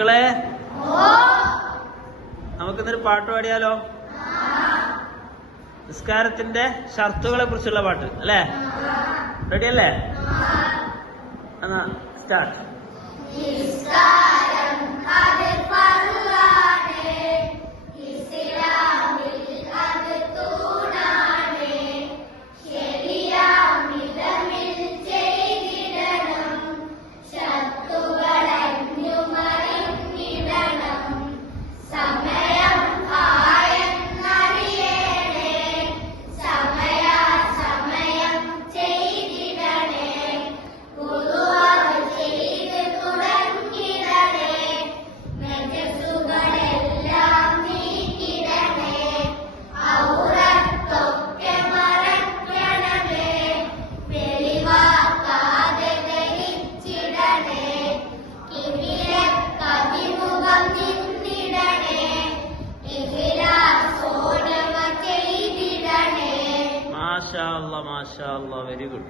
മക്കളെ നമുക്കിന്നൊരു പാട്ട് പാടിയാലോ? നിസ്കാരത്തിന്റെ ഷർത്തുകളെ കുറിച്ചുള്ള പാട്ട് അല്ലേ? റെഡിയല്ലേ? എന്നാ സ്റ്റാർട്ട്. മാഷാ അല്ലാ, മാഷാ അല്ലാ, വെരി ഗുഡ്.